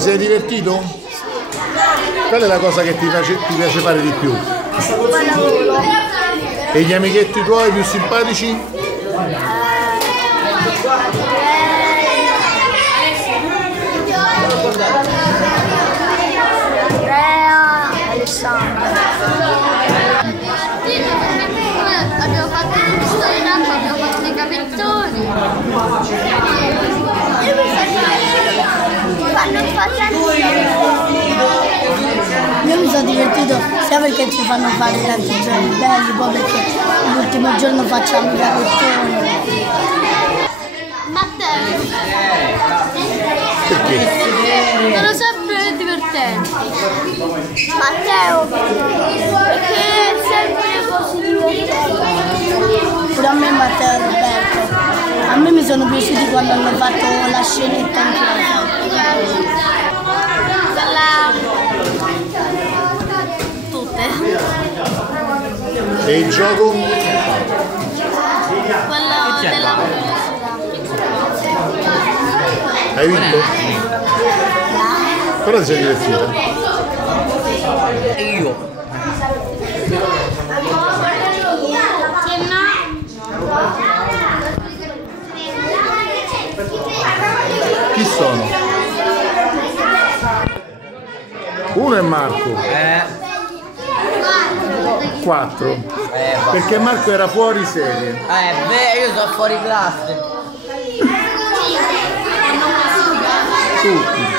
Ti sei divertito? Qual è la cosa che ti piace fare di più? E gli amichetti tuoi più simpatici? Alessandro. Abbiamo fatto il pistola in acqua, abbiamo fatto i capezzoni. Io mi sono divertito sia perché ci fanno fare tanti giorni belli, poi perché l'ultimo giorno facciamo i capezzoni. Matteo. Perché? Sono sempre divertenti. Matteo. Perché è sempre così divertente. Pure a me Matteo e Roberto. A me mi sono piaciuti quando hanno fatto la scenetta in chiesa. Tutte. E il gioco? Quello della Hai vinto? Però ti sei divertita? E io? Chi sono? Uno è Marco. 4. Perché Marco era fuori serie. Beh, io sono fuori classe. Tutti.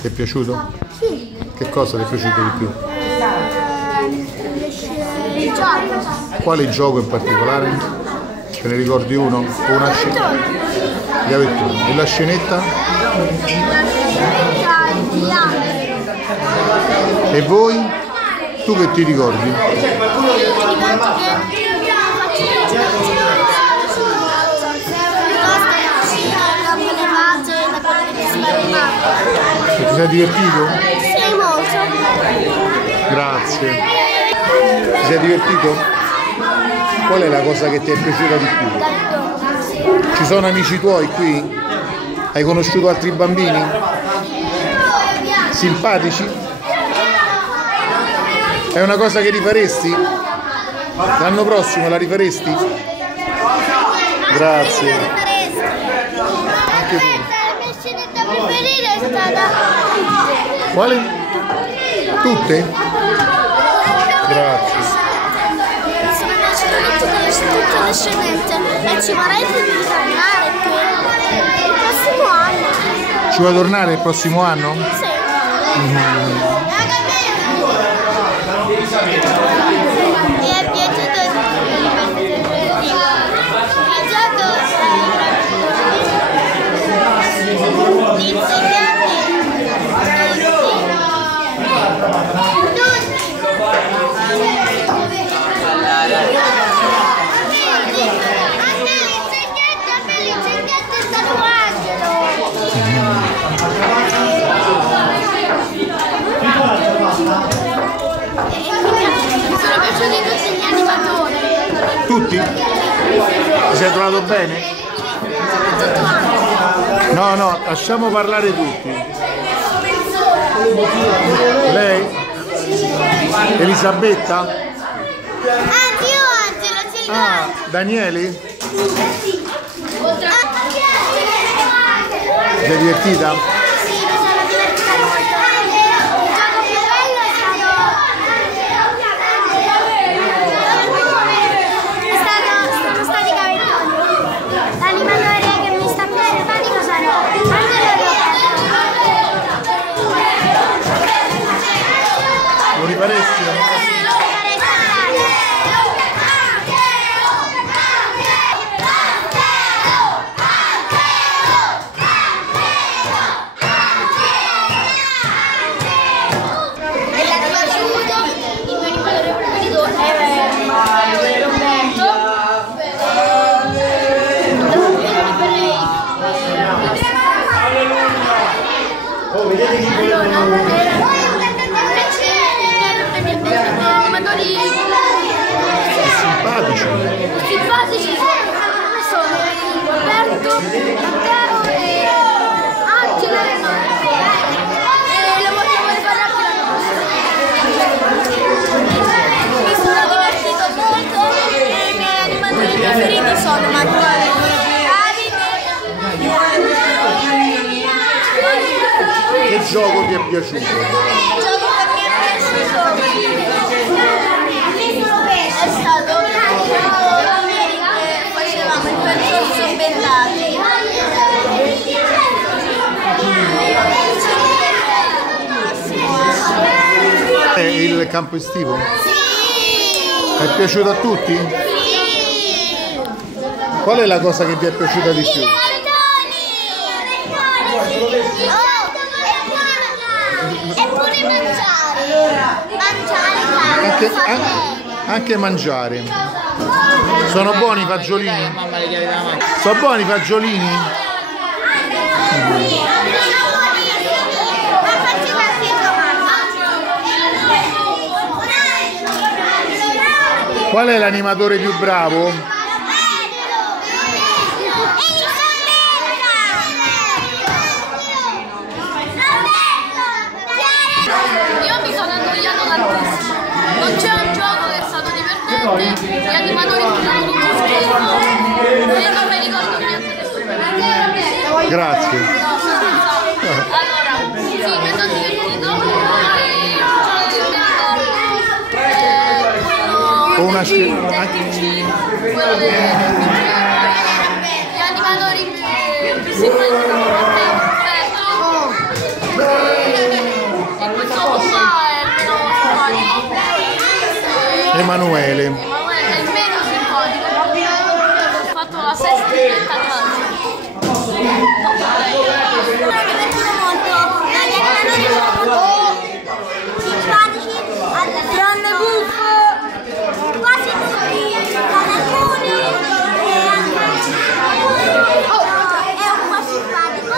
Ti è piaciuto? Sì. Che cosa ti è piaciuto di più? Il gioco. Quale gioco in particolare? Te ne ricordi uno? O una scenetta? Gli avettoni. E la scenetta? E voi? Tu che ti ricordi? E ti sei divertito? Sì, molto. Grazie. Ti sei divertito? Qual è la cosa che ti è piaciuta di più? Ci sono amici tuoi qui? Hai conosciuto altri bambini? Simpatici? È una cosa che rifaresti? L'anno prossimo la rifaresti? Grazie. Anche tu. La mia scenetta preferita è stata Quale? Tutte? Grazie. mi piacciono tutte le scenette e ci vorrei tornare il prossimo anno. Ci vuoi tornare il prossimo anno? Sì. Mi è piaciuto il gioco gli insegnanti l'insegnante è stato mi sono piaciuti tutti gli animatori. Tutti? Ti sei trovato bene? No, no, lasciamo parlare tutti. Lei? Elisabetta? Anzi, io Angelo, c'è il grande. Danieli? Sei divertita? Sì, mi sono divertita molto. Il gioco più bello sono stati i cavettoni. L'animatore che mi sta più simpatico sono Angelo e Roberto. Lo rifaresti? Simpatici sono Roberto, Matteo e Angela e Marco. E lo vogliamo rifare anche la nostra. Mi sono divertito molto e i miei animatori preferiti sono Matteo e Che gioco ti è piaciuto? Il gioco che mi è piaciuto è stato facevamo il percorso bellati. È il campo estivo? Sì! È piaciuto a tutti? Sì! Qual è la cosa che ti è piaciuta di più? E pure mangiare. Anche mangiare. Sono buoni i fagiolini? Sono buoni i fagiolini? Qual è l'animatore più bravo? Io mi sono annoiato tantissimo. Non c'è un gioco che è stato divertente, gli animatori mi sono tutti schifo e non mi ricordo niente adesso. Grazie. Allora, sì, mi sono divertito Con una scena. quello gli animatori più simpatici sono Matteo e questo qua è il meno simpatico. Emanuele. È il meno simpatico. Ho fatto la sesta e la calcio. Mi sono divertito molto. Gli animatori sono molto simpatici. Tranne Buffo. Quasi tutti. Tranne alcuni. È un po' simpatico.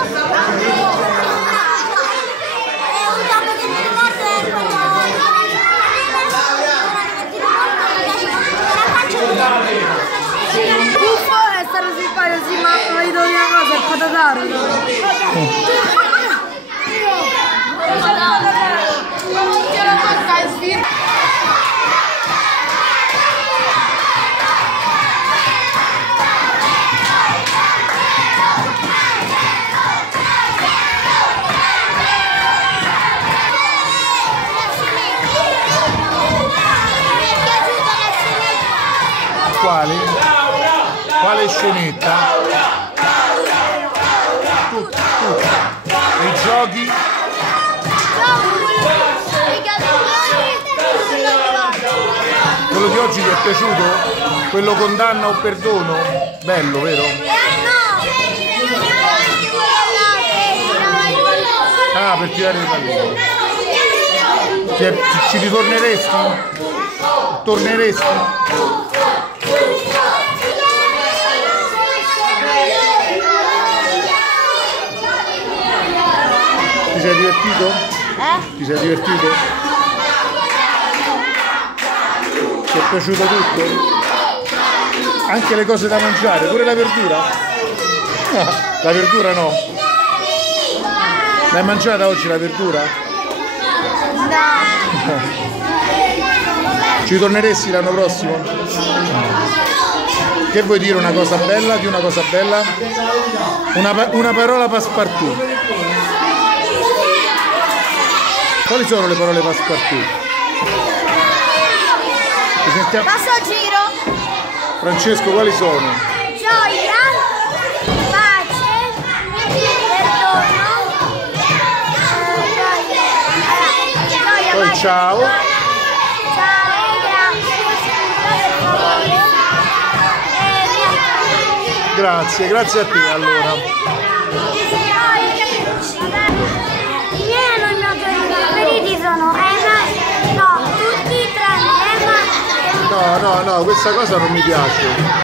È un gioco che mi ricordo è quello. Buffo è stato simpatico, sì, ma mi do una cosa, il patataro. Quale? Quale scenetta? Tutti. E i giochi? Quello di oggi ti è piaciuto? Quello condanna o perdono? Bello, vero? Ah, per tirare le palline. Ci ritorneresti? Torneresti? Ti sei divertito? Ti sei divertito? Ti è piaciuto tutto? Anche le cose da mangiare, pure la verdura? La verdura no. L'hai mangiata oggi la verdura? Ci torneresti l'anno prossimo? Che vuoi dire una cosa bella? Di una cosa bella? Una parola passepartout. Quali sono le parole passepartout? Passo giro. Francesco, quali sono? Gioia. Pace. Perdono. Gioia. Poi ciao. Grazie, grazie a te allora. I miei animatori preferiti sono Emma, no, tutti tranne Emma. No, questa cosa non mi piace.